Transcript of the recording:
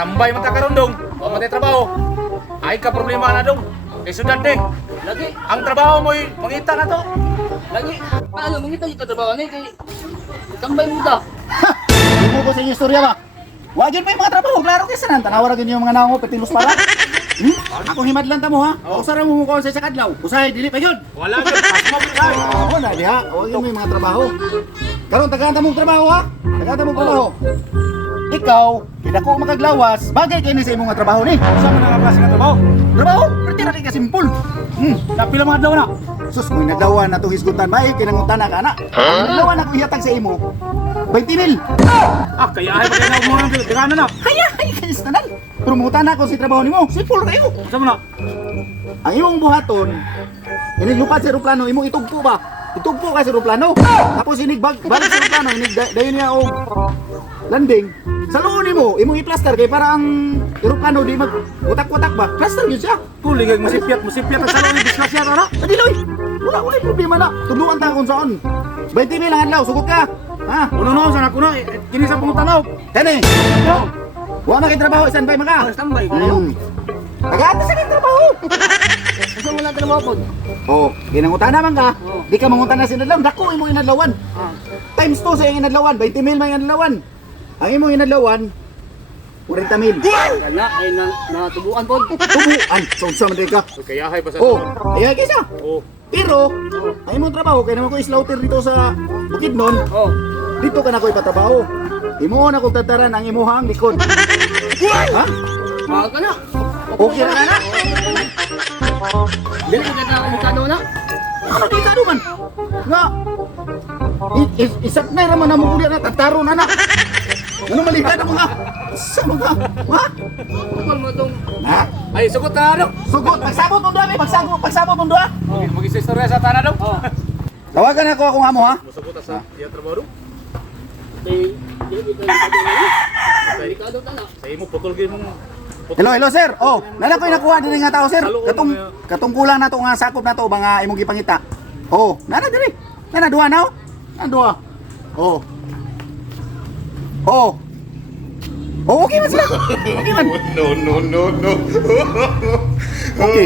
tambay man ta karon dong. Wa man tay trabaho. Ay ka problema na dong. Kay sudan ding. Lagi. Ang trabaho mo mangita na to. Lagi. Paano mangita yung trabaho ni kay tambay mo ta. Hindi mo ko sa inyo istorya ba? Wagin pa yung mga trabaho, klaro kasi nan. Tanawa rin yung mga nango, petilos para. Akong himadlan ta mo ha. O sara mo ko sa kadlaw. Usay dili pa yun. Wala gyud pasmo ka. Wala diha. Wagin mo yung mga trabaho. Karon tagaan ta mong trabaho ha. Tagaan ta mong trabaho. Ikaw, kita ko makaglawas, bagay kayo ni sa imong nga trabaho ni. Sa man nga klase nga trabaho? Trabaho, pero na kay kasimpol. Napila mga adlaw na. Sus, mo naglawan na to hisgutan ba? Kinangutan na ka na. Naglawan na ko ihatag sa imo. 20,000. Kaya ay pagay na mo nang tirana na. Kaya, kayos na nan. Promutan na ko si trabaho nimo. Simple kayo. Sa man na. Ang imong buhaton, iniglupat sa aeroplano, imong itugpo ba? Itugpo ka sa aeroplano. Tapos balik sa aeroplano, dayon niya og landing. Sa loob nimo, imong i-plaster kay para ang aeroplano di mag utak-utak ba? Plaster yun siya. Kuli kay musipyat ang salong disgrasya na. Adiloy. Wala problema na. Tuduan ta kung saan. 20,000 lang adlaw, sugot ka. Ha? Uno sana kuno kini sa pangutanaw. Kani. Wa na kay trabaho isan bay maka. Tambay kayo. Tagata sa kay trabaho. Gusto mo lang trabaho pod. Oh, ginangutan naman ka. Di ka mangutan na sinadlaw, dako imong inadlawan. Times 2 sa iyong inadlawan, 20,000 man inadlawan. Ang imong inadlawan 40,000. Kana ay natubuan pod. Tubuan, sa man ka. Kaya hay pa sa. Oh, ay kaysa. Oh. Pero ang imong trabaho kay naman ko slaughter dito sa Bukidnon. Oh. Dito ka na ko ipatrabaho. Imo na kong tataran ang imuhang likod. Ha? Mahal ka na. Okay na na? Dili ka na kumukado na. Ano di ka man? Nga. Isap na raman na mo na tataro na na. Ano malihan mo nga? Sa mga, ha? Kupal mo tong Ha? Ay sugot na ano. Sugot, pagsabot mo doon, pagsabot mo doon. Mag-istorya sa tanan dong. Tawagan ako akong amo ha. Musugot sa iya trabaho dong. kay dili ka na. Delikado ta na. Sa imo putol gyud mong Hello sir. Oh, nala ko'y nakuha diri nga tao sir. Katungkulan na to nga sakop na to mga imong gipangita. Oh, nana diri. Nana duha na oh. Nana duha. Oh. Oh. Oh, okay man sila. Okay man. No. Okay.